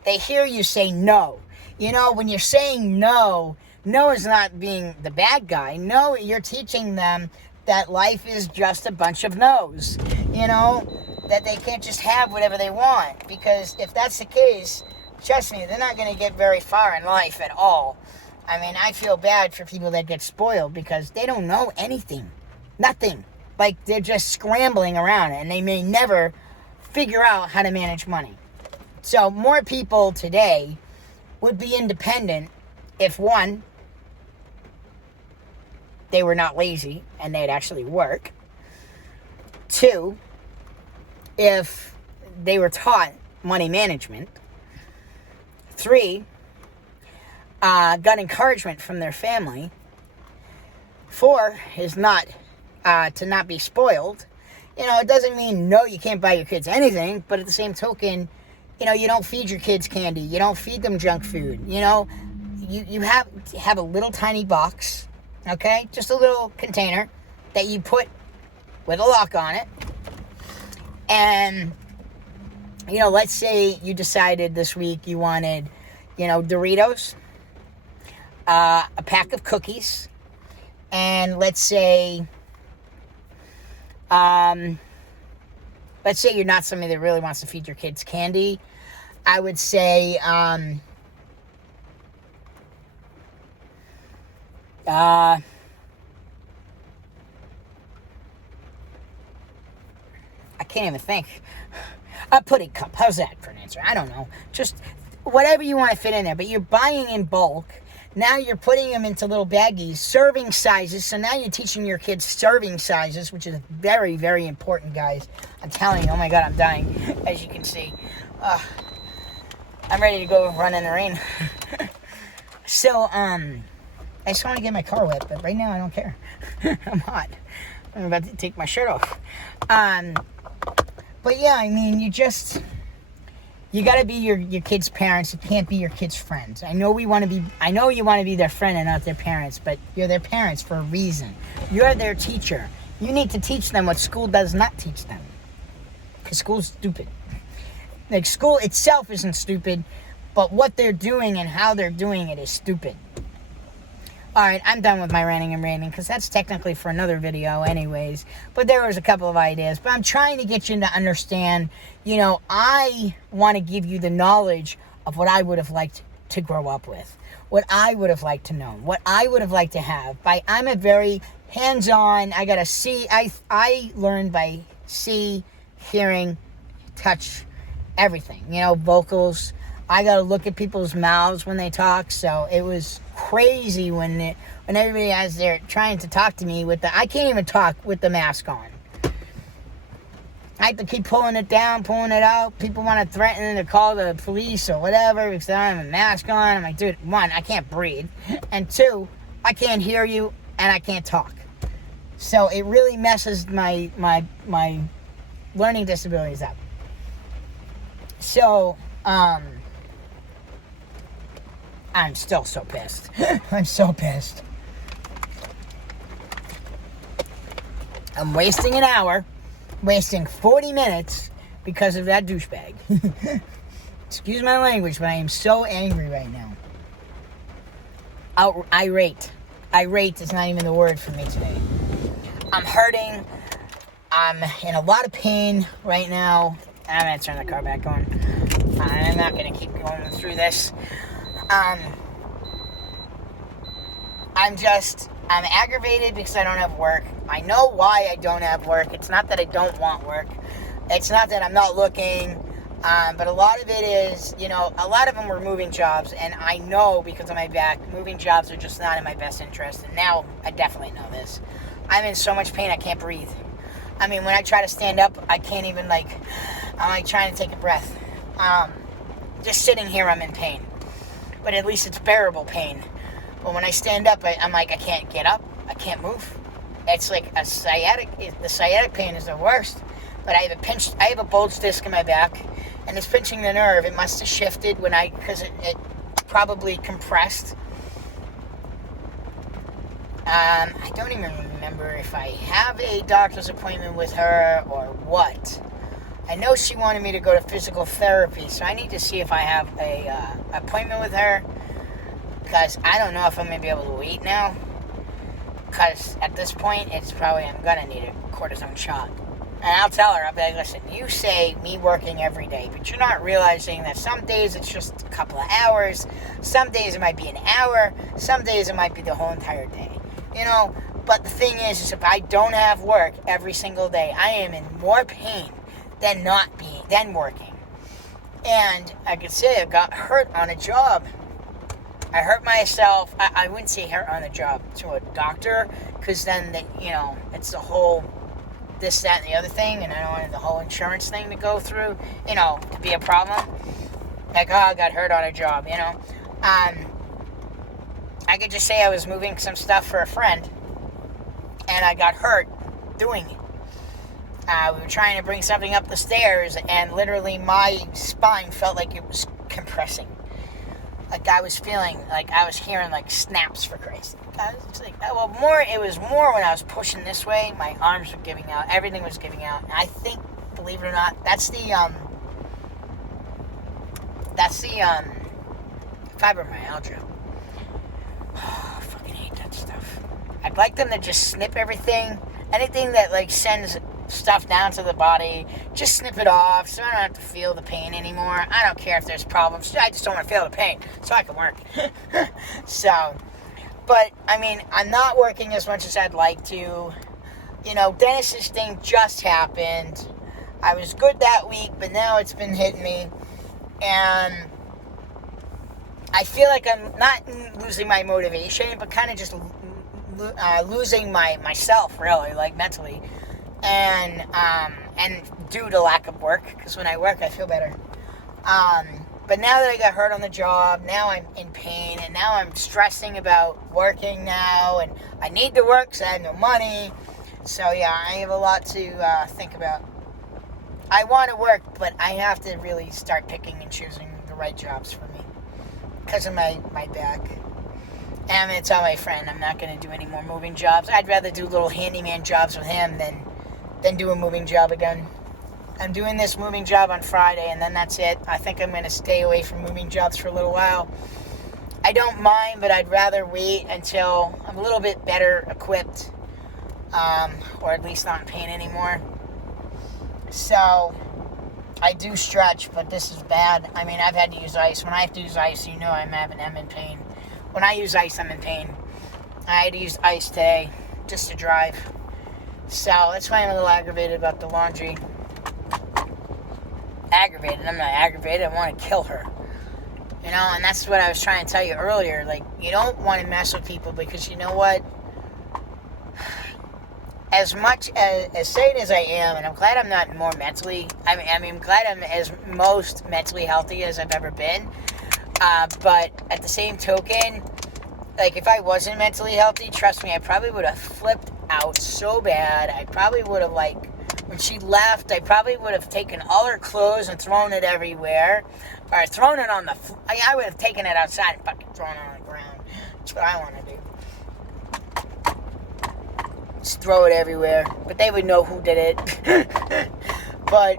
They hear you say no. When you're saying no is not being the bad guy. No, you're teaching them that life is just a bunch of no's. That they can't just have whatever they want. Because if that's the case, trust me, they're not going to get very far in life at all. I feel bad for people that get spoiled because they don't know anything. Nothing. Like, they're just scrambling around and they may never figure out how to manage money. So more people today would be independent if, one, they were not lazy and they'd actually work. 2, if they were taught money management. 3, got encouragement from their family. 4 is not to not be spoiled. It doesn't mean no, you can't buy your kids anything, but at the same token, you don't feed your kids candy. You don't feed them junk food. You have a little tiny box, okay? Just a little container that you put with a lock on it. And, let's say you decided this week you wanted, Doritos, a pack of cookies, and let's say you're not somebody that really wants to feed your kids candy. I would say, I can't even think. A pudding cup. How's that for an answer? I don't know. Just whatever you want to fit in there. But you're buying in bulk. Now you're putting them into little baggies, serving sizes. So now you're teaching your kids serving sizes, which is very, very important, guys. I'm telling you, oh my God, I'm dying, as you can see. I'm ready to go run in the rain. So, I just want to get my car wet, but right now I don't care. I'm hot. I'm about to take my shirt off. But yeah, I mean, you gotta be your kids' parents. You can't be your kids' friends. I know you want to be their friend and not their parents, but you're their parents for a reason. You're their teacher. You need to teach them what school does not teach them. Because school's stupid. Like, school itself isn't stupid, but what they're doing and how they're doing it is stupid. Alright, I'm done with my ranting and raving, because that's technically for another video anyways. But there was a couple of ideas. But I'm trying to get you to understand, I want to give you the knowledge of what I would have liked to grow up with. What I would have liked to know. What I would have liked to have. I'm a very hands-on, I gotta see, I learned by see, hearing, touch, everything. Vocals. I gotta look at people's mouths when they talk, so it was crazy when everybody as they're trying to talk to me I can't even talk with the mask on. I have to keep pulling it down, pulling it out. People want to threaten to call the police or whatever because I don't have a mask on. I'm like, dude, one, I can't breathe, and two, I can't hear you and I can't talk. So it really messes my learning disabilities up. So, I'm still so pissed. I'm so pissed. I'm wasting an hour, wasting 40 minutes because of that douchebag. Excuse my language, but I am so angry right now. Irate. Irate is not even the word for me today. I'm hurting. I'm in a lot of pain right now. I'm going to turn the car back on. I'm not going to keep going through this. I'm aggravated because I don't have work. I know why I don't have work. It's not that I don't want work. It's not that I'm not looking. But a lot of it is, a lot of them were moving jobs. And I know because of my back, moving jobs are just not in my best interest. And now I definitely know this. I'm in so much pain I can't breathe. I mean, when I try to stand up, I can't even I'm trying to take a breath. Just sitting here, I'm in pain. But at least it's bearable pain. But when I stand up, I'm like, I can't get up. I can't move. It's like the sciatic pain is the worst. But I have a bulge disc in my back, and it's pinching the nerve. It must have shifted because it probably compressed. I don't even remember if I have a doctor's appointment with her or what. I know she wanted me to go to physical therapy, so I need to see if I have a appointment with her, because I don't know if I'm going to be able to eat now, because at this point, I'm going to need a cortisone shot. And I'll tell her, I'll be like, listen, you say me working every day, but you're not realizing that some days it's just a couple of hours, some days it might be an hour, some days it might be the whole entire day, But the thing is if I don't have work every single day, I am in more pain than working. And I could say I got hurt on a job. I hurt myself. I wouldn't say hurt on the job to a doctor, because then it's the whole this, that, and the other thing, and I don't want the whole insurance thing to go through, to be a problem. Like, I got hurt on a job, I could just say I was moving some stuff for a friend, and I got hurt doing it. We were trying to bring something up the stairs, and literally my spine felt like it was compressing. Like I was feeling, like I was hearing like snaps, for Christ. It was more when I was pushing this way, my arms were giving out, everything was giving out. And I think, believe it or not, that's the fibromyalgia. Oh, I fucking hate that stuff. I'd like them to just snip everything, anything that sends stuff down to the body, just snip it off so I don't have to feel the pain anymore. I don't care if there's problems, I just don't want to feel the pain so I can work. But I mean, I'm not working as much as I'd like to. Dennis's thing just happened. I was good that week, but now it's been hitting me, and I feel like I'm not losing my motivation, but kind of just losing myself, really, mentally. And due to lack of work, because when I work, I feel better. But now that I got hurt on the job, now I'm in pain, and now I'm stressing about working now, and I need to work because I have no money. So yeah, I have a lot to think about. I want to work, but I have to really start picking and choosing the right jobs for me because of my back. And I'm going to tell my friend I'm not going to do any more moving jobs. I'd rather do little handyman jobs with him than do a moving job again. I'm doing this moving job on Friday, and then that's it. I think I'm going to stay away from moving jobs for a little while. I don't mind, but I'd rather wait until I'm a little bit better equipped, or at least not in pain anymore. So, I do stretch, but this is bad. I mean, I've had to use ice. When I have to use ice, you know I'm in pain. When I use ice, I'm in pain. I had to use ice today just to drive. So, that's why I'm a little aggravated about the laundry. Aggravated? I'm not aggravated. I want to kill her. You know, and that's what I was trying to tell you earlier. Like, you don't want to mess with people because you know what? As much as sane as I am, and I'm glad I'm not more mentally, I'm glad I'm as most mentally healthy as I've ever been, but at the same token, like, if I wasn't mentally healthy, trust me, I probably would have flipped out so bad. I probably would have, like, when she left, I probably would have taken all her clothes and thrown it everywhere, or thrown it on the, I would have taken it outside and fucking thrown it on the ground. That's what I want to do. Just throw it everywhere, but they would know who did it. But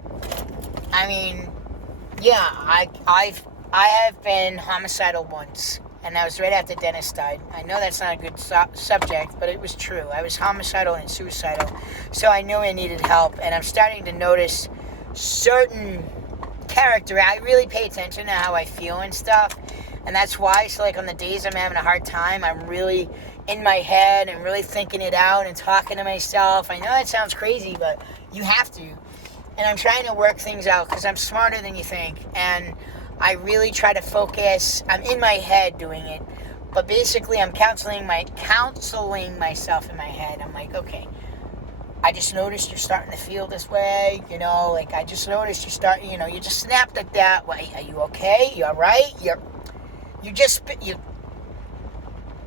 I mean, yeah, I have been homicidal once, and that was right after Dennis died. I know that's not a good subject, but it was true. I was homicidal and suicidal, so I knew I needed help, and I'm starting to notice certain character. I really pay attention to how I feel and stuff, and that's why. So, like, on the days I'm having a hard time, I'm really in my head and really thinking it out and talking to myself. I know that sounds crazy, but you have to. And I'm trying to work things out because I'm smarter than you think. And I really try to focus. I'm in my head doing it. But basically, I'm counseling myself in my head. I'm like, okay, I just noticed you're starting to feel this way. You know, like, I just noticed you just snapped like that. Well, are you okay? You all right?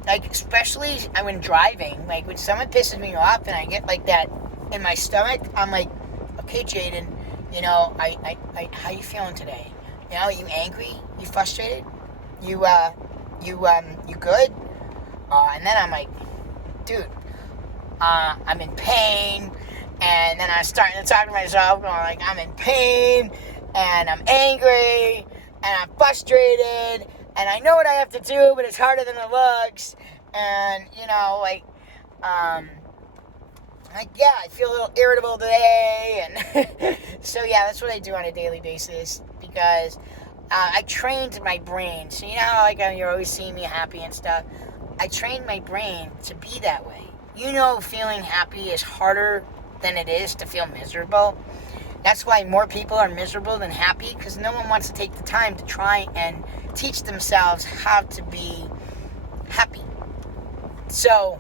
Like, especially when driving, like, when someone pisses me off and I get like that in my stomach, I'm like, okay, Jayden, you know, how you feeling today? You know, you angry? You frustrated? You good? And then I'm like, dude, I'm in pain. And then I'm starting to talk to myself, going like, I'm in pain, and I'm angry, and I'm frustrated, and I know what I have to do, but it's harder than it looks. And, you know, yeah, I feel a little irritable today. And so, yeah, that's what I do on a daily basis because I trained my brain. So, you know how, like, you're always seeing me happy and stuff? I trained my brain to be that way. You know, feeling happy is harder than it is to feel miserable. That's why more people are miserable than happy, because no one wants to take the time to try and teach themselves how to be happy. So,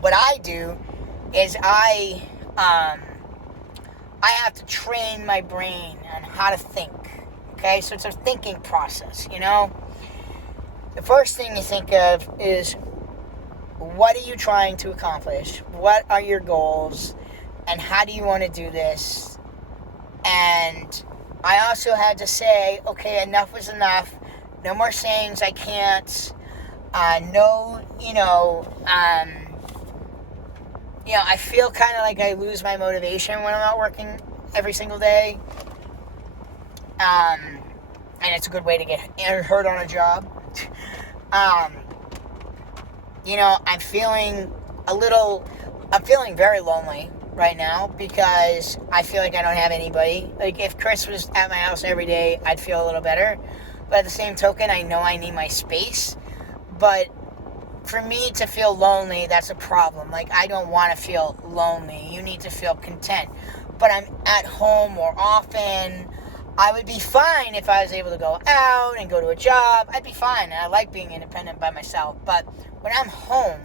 what I do is I have to train my brain on how to think. Okay, so it's a thinking process, you know? The first thing you think of is, what are you trying to accomplish? What are your goals? And how do you want to do this? And I also had to say, okay, enough was enough. No more sayings I can't. I feel kind of like I lose my motivation when I'm not working every single day. And it's a good way to get hurt on a job. I'm feeling very lonely right now because I feel like I don't have anybody. Like, if Chris was at my house every day, I'd feel a little better. But at the same token, I know I need my space. But for me to feel lonely, that's a problem. Like, I don't want to feel lonely. You need to feel content. But I'm at home more often. I would be fine if I was able to go out and go to a job. I'd be fine. And I like being independent by myself. But when I'm home,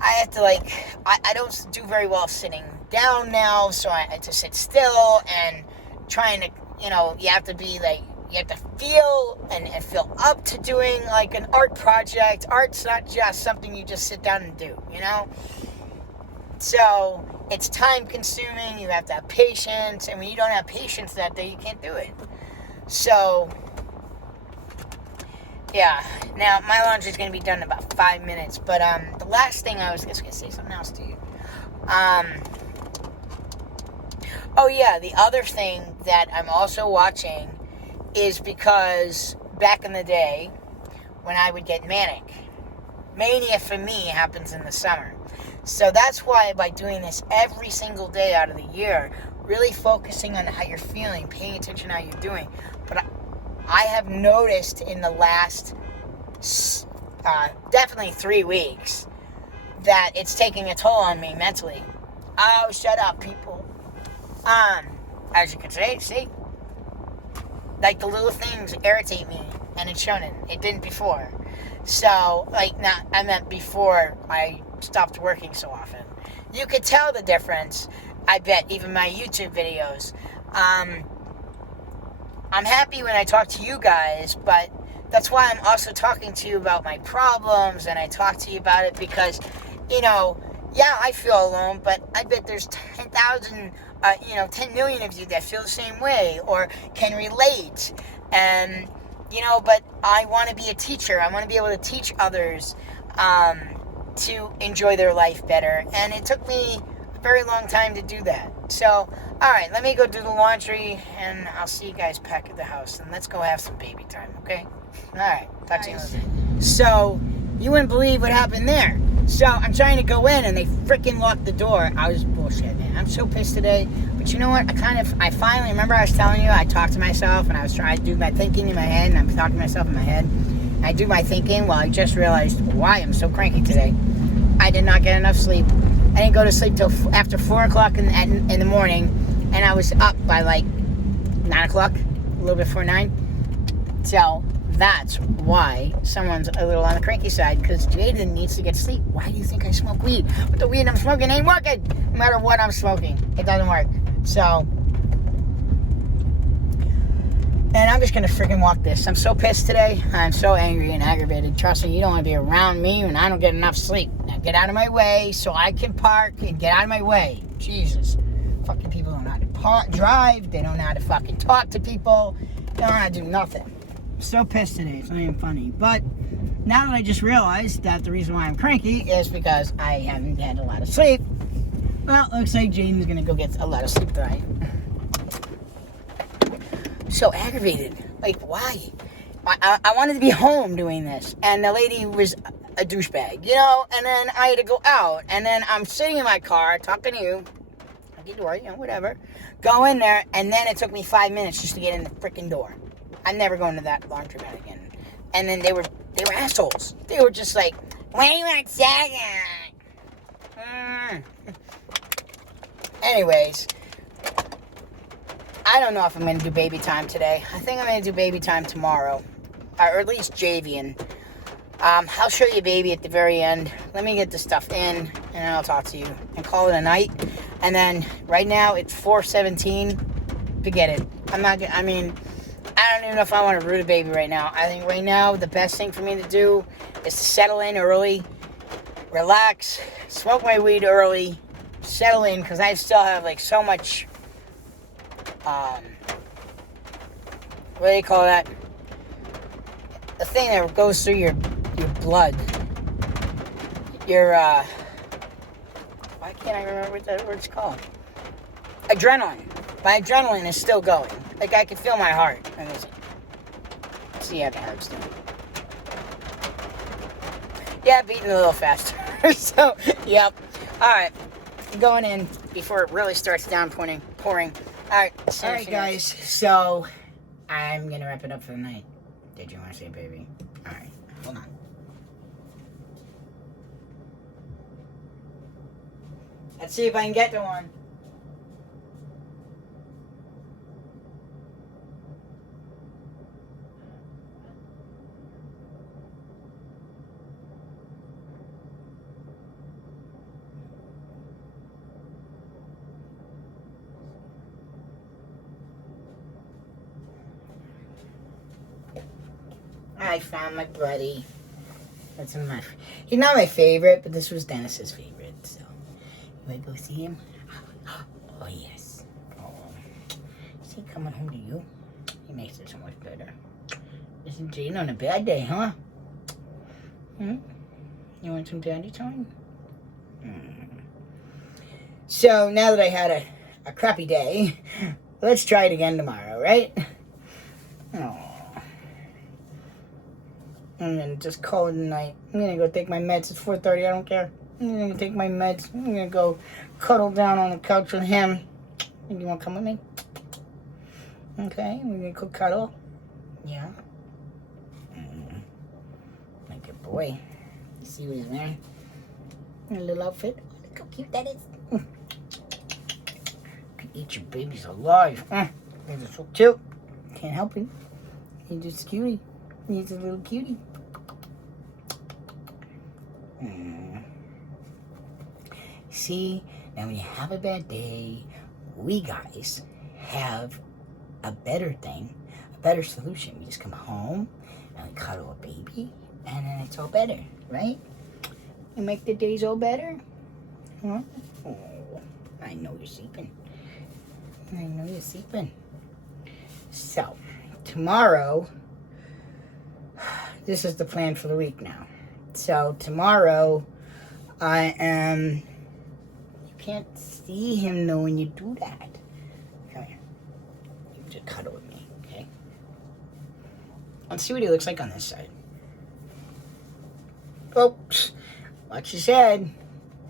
I have to, I don't do very well sitting down now, so I have to sit still and trying to, you have to be, you have to feel and feel up to doing, an art project. Art's not just something you just sit down and do, So, it's time consuming. You have to have patience. And when you don't have patience that day, you can't do it. So, yeah. Now, my laundry is going to be done in about 5 minutes. But the last thing I was just going to say something else to you. Oh, yeah. The other thing that I'm also watching is because back in the day when I would get manic, mania for me happens in the summer. So that's why by doing this every single day out of the year, really focusing on how you're feeling, paying attention to how you're doing. But I have noticed in the last definitely 3 weeks that it's taking a toll on me mentally. Oh, shut up, people. As you can see, like the little things irritate me, and it's shown it didn't before. So, like, not, I meant before I stopped working so often. You could tell the difference, I bet, even my YouTube videos. I'm happy when I talk to you guys, but that's why I'm also talking to you about my problems, and I talk to you about it because, you know, yeah, I feel alone, but I bet there's 10,000, 10 million of you that feel the same way or can relate. And, you know, but I want to be a teacher. I want to be able to teach others to enjoy their life better. And it took me a very long time to do that. So, all right, let me go do the laundry, and I'll see you guys back at the house. And let's go have some baby time, okay? All right, talk to you later. So, you wouldn't believe what happened there. So, I'm trying to go in, and they freaking locked the door. I was bullshit, man. I'm so pissed today. But you know what? I finally, remember I was telling you, I talked to myself, and I was trying to do my thinking in my head, and I'm talking to myself in my head. And I do my thinking, well, I just realized why I'm so cranky today. I did not get enough sleep. I didn't go to sleep till after 4 o'clock in the morning, and I was up by like 9 o'clock, a little before 9. So that's why someone's a little on the cranky side, because Jayden needs to get sleep. Why do you think I smoke weed? But the weed I'm smoking ain't working. No matter what I'm smoking, it doesn't work. So, and I'm just going to freaking walk this. I'm so pissed today. I'm so angry and aggravated. Trust me, you don't want to be around me when I don't get enough sleep. Now get out of my way so I can park and get out of my way. Jesus. Fucking people don't know how to drive. They don't know how to fucking talk to people. They don't know how to do nothing. I'm so pissed today. It's not even funny. But now that I just realized that the reason why I'm cranky is because I haven't had a lot of sleep, well, it looks like Jayden's going to go get a lot of sleep tonight. So aggravated. Like, why? I wanted to be home doing this, and the lady was a douchebag, you know, and then I had to go out, and then I'm sitting in my car talking to you, door, you know, whatever, go in there, and then it took me 5 minutes just to get in the freaking door. I'm never going to that laundromat again. And then they were assholes. They were just like, why do you want to say that? Anyways, I don't know if I'm going to do baby time today. I think I'm going to do baby time tomorrow. Or at least Jayden. I'll show you baby at the very end. Let me get this stuff in, and then I'll talk to you. And call it a night. And then, right now, it's 4:17. Forget it. I don't even know if I want to root a baby right now. I think right now, the best thing for me to do is to settle in early, relax, smoke my weed early, settle in, because I still have, like, so much, what do you call that? The thing that goes through your blood. Why can't I remember what that word's called? Adrenaline. My adrenaline is still going. Like, I can feel my heart. Let me see how the heart's doing. Yeah, beating a little faster. So, yep. Alright. Going in before it really starts pouring. Alright, guys. So, I'm going to wrap it up for the night. Did you want to say baby? Alright, hold on. Let's see if I can get to one. I found my buddy. He's not my favorite, but this was Dennis's favorite, so you wanna go see him? coming home to you. He makes it so much better. Isn't Jayden on a bad day, huh? You want some daddy time? So, now that I had a crappy day, let's try it again tomorrow, right? Oh. I'm gonna just call it a night. I'm gonna go take my meds. It's 4:30. I don't care. I'm gonna take my meds. I'm gonna go cuddle down on the couch with him. You wanna come with me? Okay, we're gonna go cuddle. Yeah. My good boy. You see what he's wearing? A little outfit. Look how cute that is. Could eat your babies alive. They're so cute. Can't help it. He's just a cutie. He's a little cutie. See, now when you have a bad day, we guys have a better thing, a better solution. We just come home and we cuddle a baby, and then it's all better, right? You make the days all better. Huh? Oh, I know you're sleeping. I know you're sleeping. So, tomorrow, this is the plan for the week now. So, tomorrow, I am... You can't see him though when you do that. Come here. You just cuddle with me, okay? Let's see what he looks like on this side. Oops. Watch his head.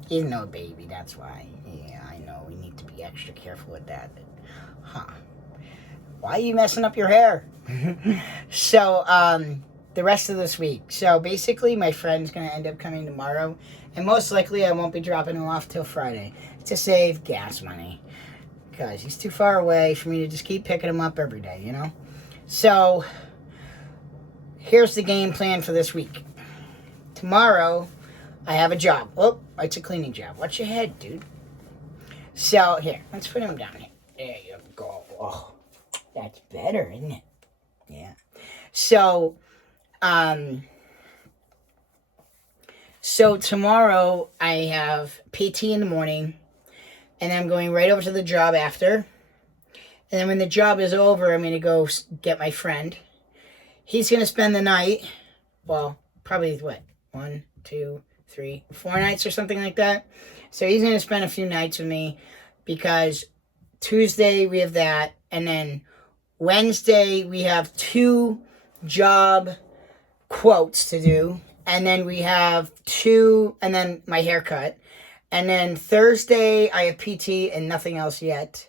He's no baby, that's why. Yeah, I know. We need to be extra careful with that. Huh. Why are you messing up your hair? So, the rest of this week. So, basically, my friend's going to end up coming tomorrow. And most likely, I won't be dropping him off till Friday to save gas money. Because he's too far away for me to just keep picking him up every day, you know? So, here's the game plan for this week. Tomorrow, I have a job. Oh, it's a cleaning job. Watch your head, dude. So, here, let's put him down here. There you go. Oh, that's better, isn't it? Yeah. So, tomorrow I have PT in the morning, and I'm going right over to the job after. And then when the job is over, I'm going to go get my friend. He's going to spend the night, well, probably what, 1, 2, 3, 4 nights or something like that. So he's going to spend a few nights with me because Tuesday we have that, and then Wednesday we have 2 job quotes to do, and then we have 2, and then my haircut, and then Thursday I have PT and nothing else yet,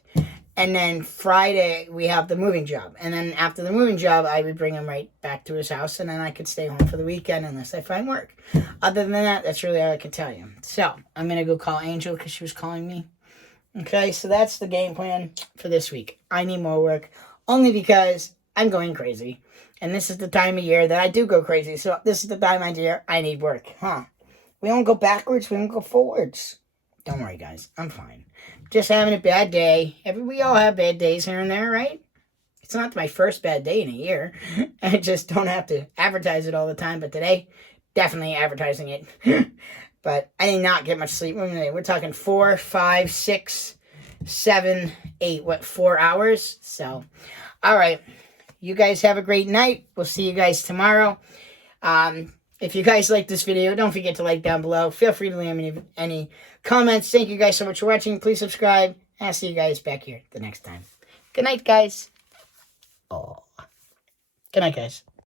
and then Friday we have the moving job, and then after the moving job I would bring him right back to his house, and then I could stay home for the weekend unless I find work. Other than that, that's really all I could tell you. So I'm gonna go call Angel because she was calling me. Okay, so that's the game plan for this week. I need more work only because I'm going crazy. And this is the time of year that I do go crazy. So this is the time of year I need work. Huh. We don't go backwards. We don't go forwards. Don't worry, guys. I'm fine. Just having a bad day. We all have bad days here and there, right? It's not my first bad day in a year. I just don't have to advertise it all the time. But today, definitely advertising it. But I did not get much sleep. We're talking 4, 5, 6, 7, 8. 4 hours? So, all right. You guys have a great night. We'll see you guys tomorrow. If you guys like this video, don't forget to like down below. Feel free to leave any comments. Thank you guys so much for watching. Please subscribe. I'll see you guys back here the next time. Good night, guys. Oh. Good night, guys.